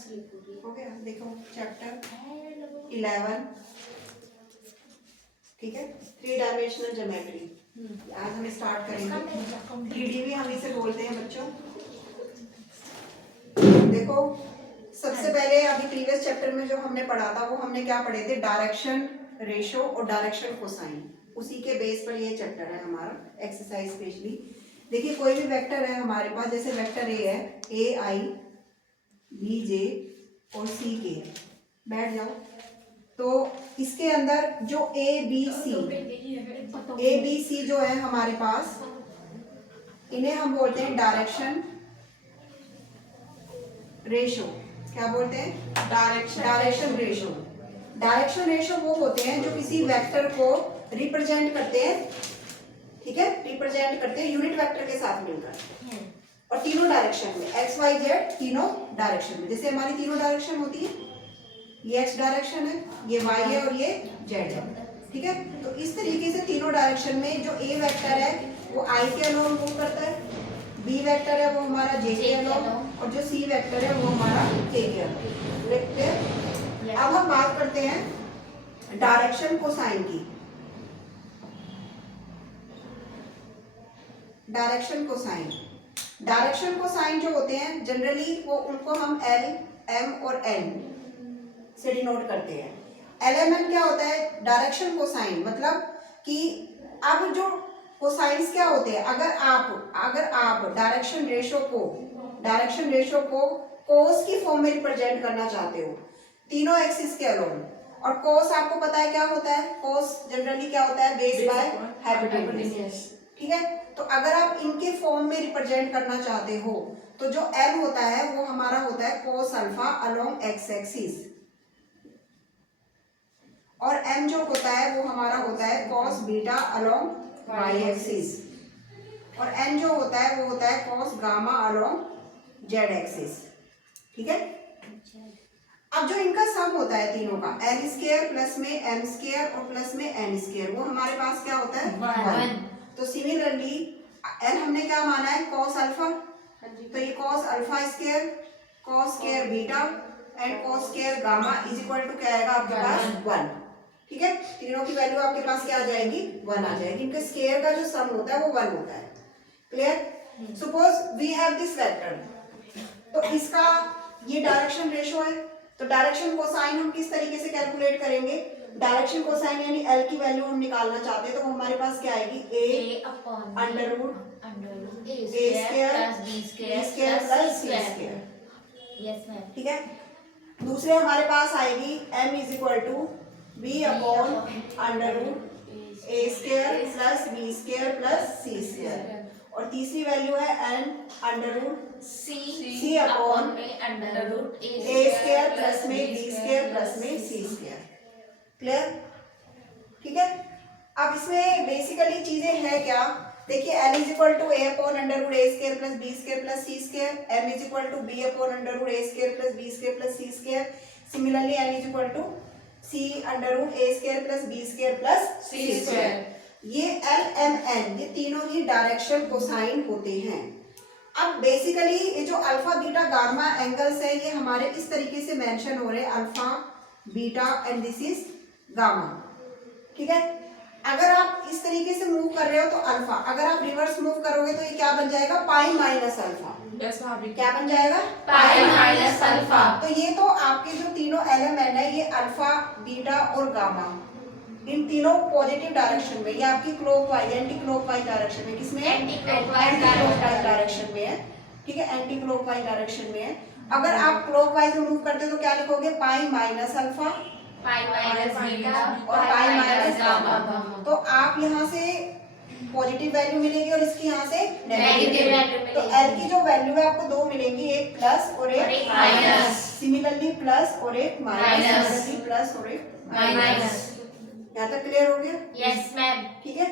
हो गया। देखो चैप्टर 11, ठीक है, 3 डायमेंशनल ज्योमेट्री। आज हम स्टार्ट करेंगे। 3D भी हम इसे बोलते हैं बच्चों। देखो सबसे पहले अभी प्रीवियस चैप्टर में जो हमने पढ़ा था वो हमने क्या पढ़े थे, डायरेक्शन रेशो और डायरेक्शन कोसाइन। उसी के बेस पर ये चैप्टर है हमारा एक्सरसाइज स्पेशली। देखिए कोई भी वेक्टर है हमारे पास, जैसे वेक्टर ए है, ए आई बी जे और सी के, बैठ जाओ। तो इसके अंदर जो ए बी सी जो है हमारे पास, इन्हें हम बोलते हैं डायरेक्शन रेशो। क्या बोलते हैं? Direction ratio. डायरेक्शन रेशो वो होते हैं जो किसी वेक्टर को रिप्रेजेंट करते हैं, ठीक है, रिप्रेजेंट करते हैं यूनिट वेक्टर के साथ मिलकर, और तीनों डायरेक्शन में, एक्स वाई जेड तीनों डायरेक्शन में। जैसे हमारी तीनों डायरेक्शन होती है, ये एक्स डायरेक्शन है, ये वाई है और ये जेड है, ठीक है। तो इस तरीके से तीनों डायरेक्शन में जो ए वेक्टर है वो आई के अलोन मूव करता है, बी वेक्टर है वो हमारा जे के अलोन, और जो सी वेक्टर है वो हमारा के अलोन। देखते हैं। अब हम बात करते हैं डायरेक्शन कोसाइन की। डायरेक्शन कोसाइन जो होते हैं जनरली वो उनको हम एल एम और एन से डिनोट करते हैं। एलएमएन क्या होता है? डायरेक्शन कोसाइन, मतलब कि अब जो कोसाइंस क्या होते हैं, अगर आप डायरेक्शन रेशो को कोस की फॉर्म में रिप्रेजेंट करना चाहते हो तीनों एक्सिस के अलोन, और कोस आपको पता है क्या होता है, कोस जनरली क्या होता है, बेस बाय हाइपोटेन्यूज, ठीक है। तो अगर आप इनके फॉर्म में रिप्रेजेंट करना चाहते हो तो जो एल होता है वो हमारा होता है cos alpha along X axis, और एम जो होता है वो हमारा होता है cos beta along Y axis, और एन जो होता है वो होता है cos gamma along Z axis, ठीक है। अब जो इनका सम होता है तीनों का, एल स्क्वायर प्लस में एम स्क्वायर और प्लस में एन स्क्वायर, वो हमारे पास क्या होता है 1। तो सिमिलरली एल हमने क्या माना है, कॉस अल्फा, तो ये cos alpha square, cos square beta and cos square gamma is equal to क्या आएगा आपके पास 1, ठीक है। तीनों की वैल्यू आपके पास क्या आ जाएगी, 1 आ जाएगी। इनके स्क्वायर का जो सम होता है वो 1 होता है। Clear? Suppose we have this vector, तो इसका ये डायरेक्शन रेशो है, तो डायरेक्शन कोसाइन हम किस तरीके से कैलकुलेट करेंगे, डायरेक्शन कोसाइन यानी एल की वैल्यू हम निकालना चाहते हैं तो हमारे पास क्या आएगी, A under root A square B square plus C square, ठीक है। दूसरे हमारे पास आएगी M is equal to B upon under root A square plus B square plus C square, और तीसरी वैल्यू है N under root C upon under root A square plus में बी स्क्वायर प्लस में सी स्क्वायर। क्लियर? ठीक है। अब इसमें basically चीजें हैं क्या, देखिए L is equal to A upon under root A square plus B square plus C square, M is equal to B upon under root A square plus B square plus C square, similarly N is equal to C under root A square plus B square plus C square. ये L M N ये तीनों ही direction cosine होते हैं। अब basically ये जो alpha beta gamma angles है ये हमारे इस तरीके से मेंशन हो रहे हैं, alpha beta and this is gamma, ठीक है। अगर आप इस तरीके से मूव कर रहे हो तो अल्फा, अगर आप रिवर्स मूव करोगे तो ये क्या बन जाएगा, पाई माइनस अल्फा। क्या बन जाएगा, पाई माइनस अल्फा। तो ये तो आपके जो तीनों एलिमेंट है ये अल्फा बीटा और गामा, इन तीनों पॉजिटिव डायरेक्शन में, ये आपकी क्लॉकवाइज एंटी क्लॉकवाइज डायरेक्शन में, किसमें एंटी क्लॉकवाइज डायरेक्शन में है, ठीक है, एंटी क्लॉकवाइज डायरेक्शन में है। अगर आप क्लॉकवाइज में मूव करते हो तो क्या लिखोगे, pi minus alpha, pi minus beta और पाई माइनस गामा। तो आप यहाँ से पॉजिटिव वैल्यू मिलेगी और इसकी यहाँ से नेगेटिव वैल्यू। तो एल की जो वैल्यू है आपको दो मिलेंगी, एक प्लस और एक माइनस, सिमिलरली प्लस और एक माइनस, सिमिलरली प्लस और एक माइनस। यहाँ तक क्लियर हो गया? Yes ma'am. ठीक है।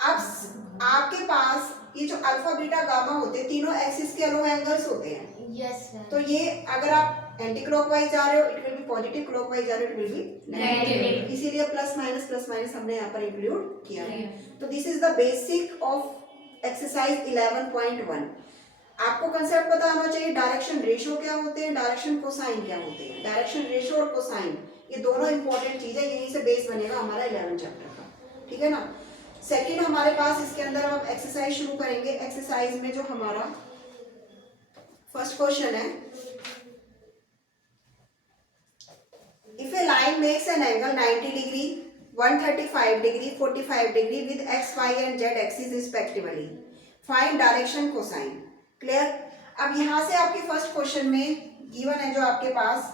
अब आपके पास ये जो अल्फा बीटा गामा होते हैं तीनों एक्सिस के अलोंग एंगल्स होते हैं। Yes ma'am. तो ये अगर आप एंटी क्लॉकवाइज जा रहे हो it will be positive, clockwise जा रहे हो इट विल बी नेगेटिव, इसीलिए प्लस माइनस हमने यहाँ पर इंक्लूड किया है। तो this is the basic of exercise 11.1। आपको कंसेप्ट पता होना चाहिए डायरेक्शन रेशो क्या होते हैं, डायरेक्शन कोसाइन क्या होते हैं। डायरेक्शन रेशो और कोसाइन ये दोनों इंपॉर्टेंट चीजें, यहीं से बेस बनेगा हमारा 11 चैप्टर का, ठीक है ना। सेकंड हमारे पास इसके अंदर हम एक्सरसाइज शुरू करेंगे। एक्सरसाइज में जो हमारा फर्स्ट क्वेश्चन है, if a line makes an angle 90 degree 135 degree 45 degree with X Y and Z axis respectively, find direction cosine. Clear. अब यहां से आपके फर्स्ट क्वेश्चन में गिवन है जो आपके पास,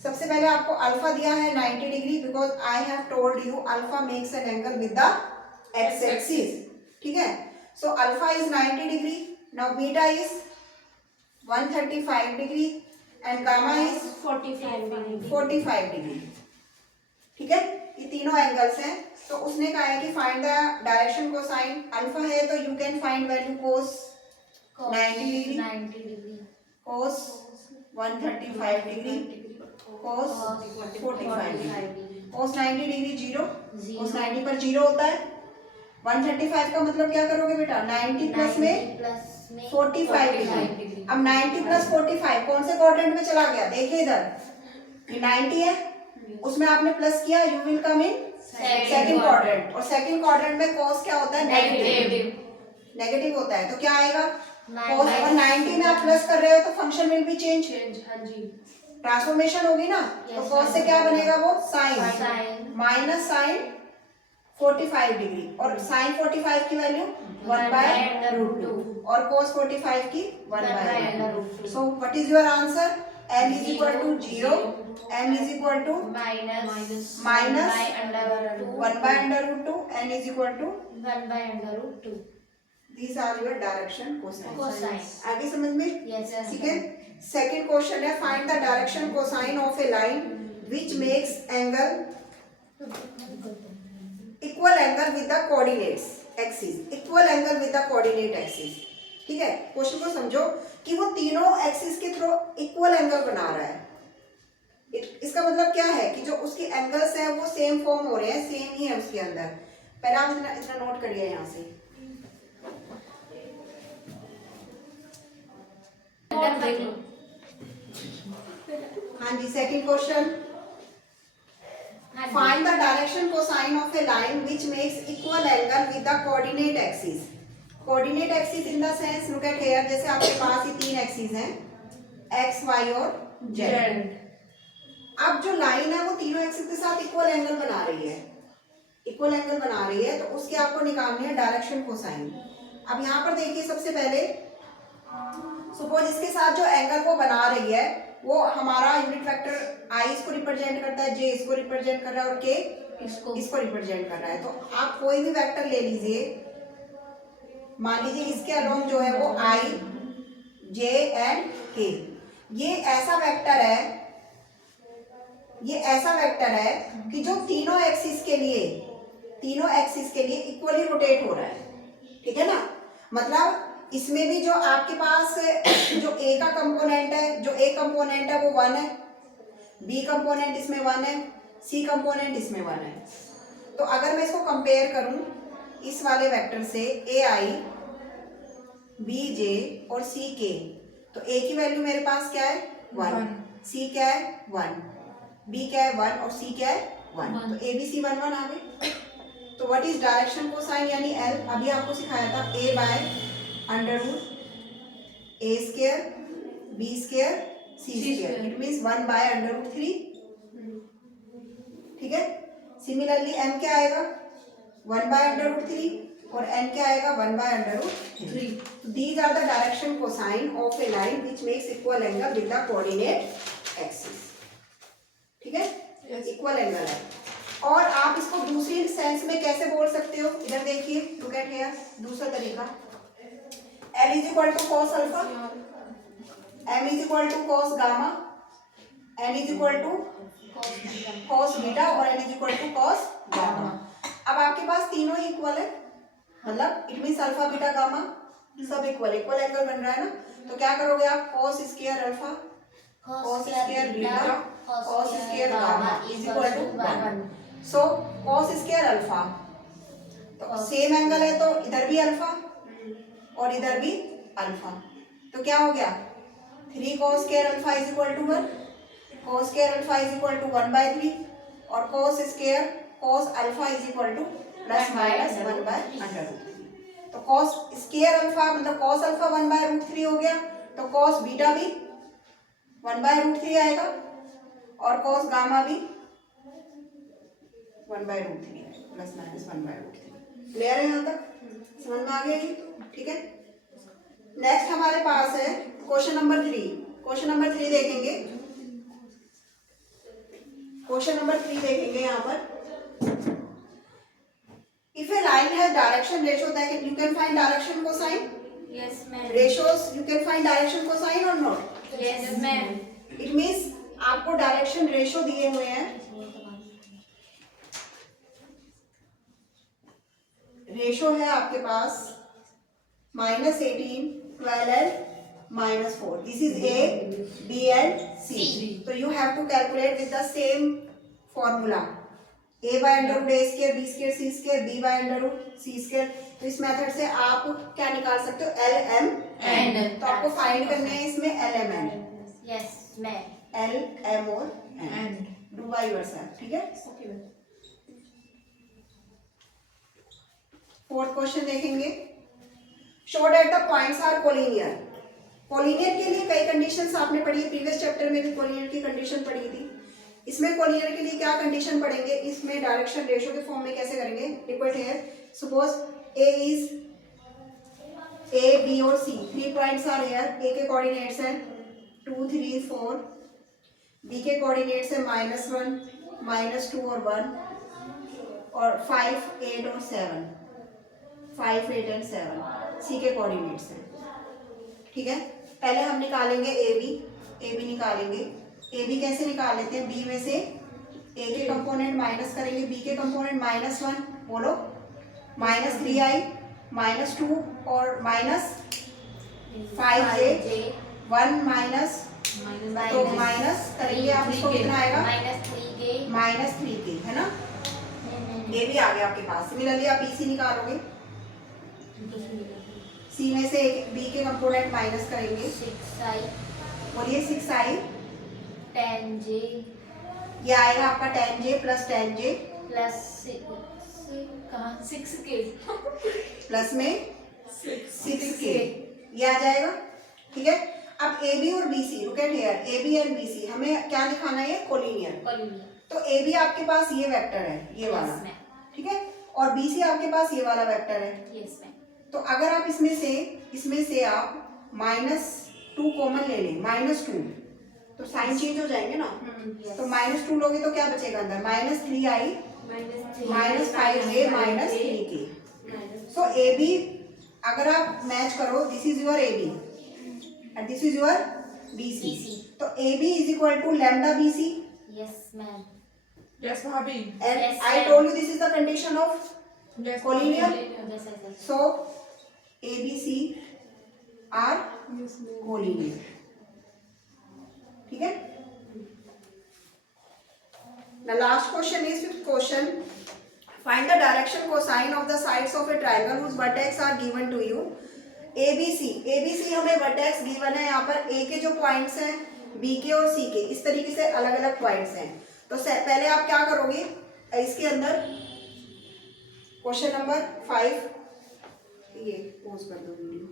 सबसे पहले आपको अल्फा दिया है 90 degree, because I have told you alpha makes an angle with the x axis, ठीक है। So alpha is 90 degree, now beta is 135 degree and gamma is 45 degree, ठीक है। ये तीनों एंगल्स हैं। तो उसने कहा है कि find the direction cosine. Alpha है तो you can find value cos 90 degree, cos 135 degree, cos 45 degree. Cos 90 degree 0, कोस 90 पर 0 होता है। 135 का मतलब क्या करोगे बेटा, 90 प्लस में 45 डिग्री। अब 90 प्लस 45 कौन से क्वाड्रेंट में चला गया, देखिए इधर ये 90 है, उसमें आपने प्लस किया, you will come in second quadrant. और सेकंड क्वाड्रेंट में कॉस क्या होता है, नेगेटिव होता है। तो क्या आएगा कॉस, और 90 में आप प्लस कर रहे हो तो function will be change, transformation होगी ना। तो कॉस से क्या बनेगा वो साइन, माइनस साइन 45 डिग्री, और साइन 45 की वैल्यू 1/√2 और cos 45 की 1/√2। So what is your answer, m is equal to 0, m is equal to minus 1/√2, n is equal to 1/√2। these are your direction cosine। आगे समझ में, Yes, ठीक है। Second question है, find the direction cosine of a line which makes angle equal angle with the coordinates axis, equal angle with the coordinate axis, ठीक है। Question को समझो कि वो तीनों एक्सिस के थ्रू इक्वल एंगल बना रहा है। इसका मतलब क्या है कि जो उसके एंगल्स हैं वो सेम फॉर्म हो रहे हैं, सेम ही है उसके अंदर। पहले आप इतना नोट करिए यहाँ से। हाँ जी, second question, find the direction cosine of a line which makes equal angle with the coordinate axis. Coordinate axis in the sense, look at here, जैसे आपके पास ये तीन एक्सिस हैं, एक्स वाई और जेड। अब जो लाइन है वो तीनों एक्सिस के साथ इक्वल एंगल बना रही है, इक्वल एंगल बना रही है, तो उसके आपको निकालनी है डायरेक्शन कोसाइन। अब यहाँ पर देखिए, सबसे पहले सपोज इसके साथ जो एंगल वो बना रही है वो हमारा यूनिट वेक्टर आई इसको रिप्रेजेंट करता है, जे इसको रिप्रेजेंट कर रहा है और के इसको रिप्रेजेंट कर रहा है। तो आप कोई भी वेक्टर ले लीजिए, मान लीजिए इसके अलोंग जो है वो आई जे एंड के, ये ऐसा वेक्टर है, ये ऐसा वेक्टर है कि जो तीनों एक्सिस के लिए इक्वली रोटेट हो रहा है, ठीक है ना। मतलब इसमें भी जो आपके पास जो ए का कंपोनेंट है, जो ए कंपोनेंट है वो 1 है, बी कंपोनेंट इसमें 1 है, सी कंपोनेंट इसमें 1 है। तो अगर मैं इसको कंपेयर करूं इस वाले वेक्टर से, ए आई बी जे और सी के, तो ए की वैल्यू मेरे पास क्या है 1, सी क्या है 1, बी क्या है 1 और सी क्या है 1, तो ए बी सी 1 1 आ गए। तो व्हाट इज डायरेक्शन कोसाइन यानी एल, अभी आपको सिखाया था, a by under root A square B square C square, it means 1 by under root 3, ठीक है। सिमिलरली m क्या आएगा 1 बाय अंडर रूट 3 और n क्या आएगा 1 by under root 3। These are the direction cosine of a line which makes equal angle with the coordinate axis, ठीक है, equal angle है। और आप इसको दूसरी सेंस में कैसे बोल सकते हो, इधर देखिए, लुक एट हियर, दूसरा तरीका, L is equal to cos alpha, M is equal to cos gamma, N is equal to cos beta और N is equal to cos gamma. अब आपके पास तीनों ही इक्वल है, मतलब it means alpha beta gamma सब इक्वल एंगल बन रहा है ना। तो क्या करोगे आप, cos square alpha cos square beta cos square gamma is equal to 1। So cos square alpha, तो सेम एंगल है तो इधर भी अल्फा और इधर भी अल्फा, तो तो क्या हो गया 3 cos square alpha is equal to 1, cos square alpha is equal to 1/3 और cos square cos alpha is equal to plus minus 1/√3। तो cos स्क्वायर अल्फा मतलब cos अल्फा 1/√3 हो गया, तो cos बीटा भी 1/√3 आएगा और cos गामा भी 1/√3 आएगा, प्लस माइनस 1/√3। क्लियर है यहाँ तक? समझ में आ गया ये? ठीक है। नेक्स्ट हमारे पास है क्वेश्चन नंबर 3। क्वेश्चन नंबर 3 देखेंगे। क्वेश्चन नंबर 3 देखेंगे यहाँ पर। If a line has direction ratio, that you can find direction cosine. Yes, ma'am. Ratios you can find direction cosine or not? Yes, ma'am. It means आपको direction ratio दिए हुए हैं। Ratio है आपके पास -18, 12 and -4. This is A, B and C. So you have to calculate with the same formula. a/√a², b² c², b/√c²। तो इस method से आप क्या निकाल सकते हो LMN। तो आपको फाइंड करने हैं इसमें LMN। Yes, ma'am. LM और N डू बाय योरसेल्फ। ठीक है। फोर्थ क्वेश्चन देखेंगे। Show that the points are collinear. Collinear के लिए कई कंडीशंस आपने पढ़ी है, प्रीवियस चैप्टर में भी कोलिनियर की कंडीशन पढ़ी थी। इसमें कोलिनियर के लिए क्या कंडीशन पढ़ेंगे, इसमें डायरेक्शन रेशियो के फॉर्म में कैसे करेंगे। रिक्वेट है suppose A is A B और C, 3 points are here. A के कोऑर्डिनेट्स हैं 2 3 4, बी के कोऑर्डिनेट्स है -1 -2 और 1 और 5 8 और 7, 5 8 एंड 7 सी के कोऑर्डिनेट्स हैं। ठीक है। पहले हम निकालेंगे ए बी निकालेंगे। ए बी कैसे निकाल लेते हैं, बी में से ए के कंपोनेंट माइनस करेंगे, बी के कंपोनेंट -1 बोलो -3i -2 और -5j 1 माइनस तो माइनस करेंगे आप इसको कितना आएगा -3k है ना। ये भी आ गया आपके पास। सिमिलरली आप BC निकालोगे, सी में से बी के कंपोनेंट माइनस करेंगे 6i बोलिए 6i 10j ये आएगा आपका 10j plus 10j plus 6k plus में 6k ये आ जाएगा। ठीक है। अब ए बी और B C, look at here, A B and B C हमें क्या दिखाना है, कोलिनियर। तो ए बी आपके पास ये वेक्टर है, ये वाला। ठीक है। और बी सी आपके पास ये वाला वेक्टर है। तो अगर आप इसमें से आप -2 कॉमन ले लें, -2 तो साइन चेंज हो जाएंगे ना। तो -2 लोगे तो क्या बचेगा अंदर, -3i -5j -3k। So A B अगर आप मैच करो, this is your A B and this is your B C. तो A B is equal to lambda B C. Yes, ma'am. Yes, Bhabhi. And Yes, I ma'am. told you this is the condition of Yes, collinear. Yes, yes. So A, B, C are collinear. ठीक है। The last question is fifth question. Find the direction cosine of the sides of a triangle whose vertex are given to you. ABC हमें vertex given है यहाँ पर। ए के जो points हैं, B के और सी के, इस तरीके से अलग अलग पॉइंट्स हैं। तो पहले आप क्या करोगे, इसके अंदर क्वेश्चन नंबर 5 ये पोज कर दो video.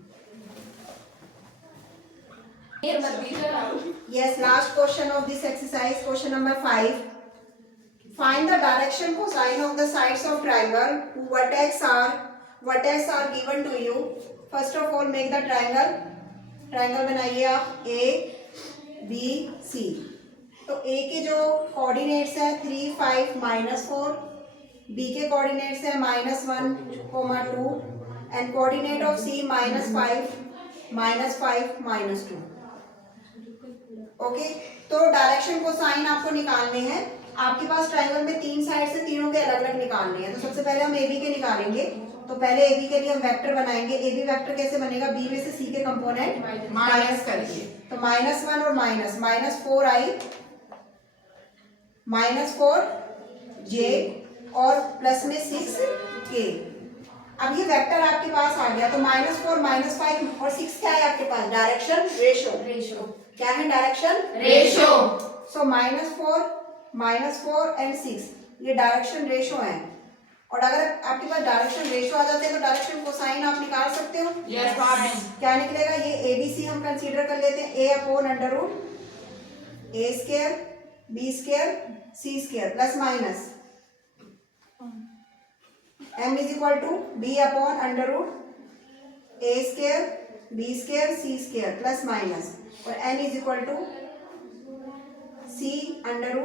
Yes, last question of this exercise, question number 5. Find the direction cosine of the sides of triangle whose vertex are given to you. First of all, make the triangle बनाइए आप A, B, C। तो A के जो coordinates है 3 5 -4, B के coordinates है -1 2 and coordinate of C -5 -2। Okay. तो direction cosine आपको निकालने हैं। आपके पास ट्रायंगल में 3 साइड से तीनों के अलग अलग निकालने हैं। तो सबसे पहले हम AB के निकालेंगे। तो पहले AB के लिए हम वेक्टर बनाएंगे। AB वेक्टर कैसे बनेगा, B में से C के कंपोनेंट माइनस करके। तो -1 और -4i -4j और प्लस में 6k। अब ये वेक्टर आपके पास आ गया तो -4 -5 और 6 क्या है आपके पास? Direction ratio. रेशो क्या है डायरेक्शन रेशो सो -4 एंड 6 ये डायरेक्शन रेशो है। और अगर आपके पास डायरेक्शन रेशो आ जाते हैं तो डायरेक्शन कोसाइन आप निकाल सकते हो। Yes, भाभी. क्या निकलेगा? ये ABC हम कंसीडर कर लेते हैं A/√A² B² C² plus minus M is equal to B/√A² B² C² plus minus और N is equal to C√A²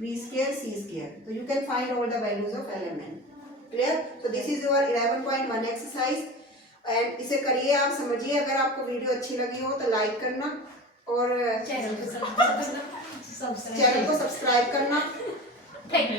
B² C². So you can find all the values of LMN. Clear? So this is your 11.1 exercise and इसे करिए आप समझिए। अगर आपको video अच्छी लगी हो तो लाइक करना और चैनल को चैनल को सब्सक्राइब करना। Thank you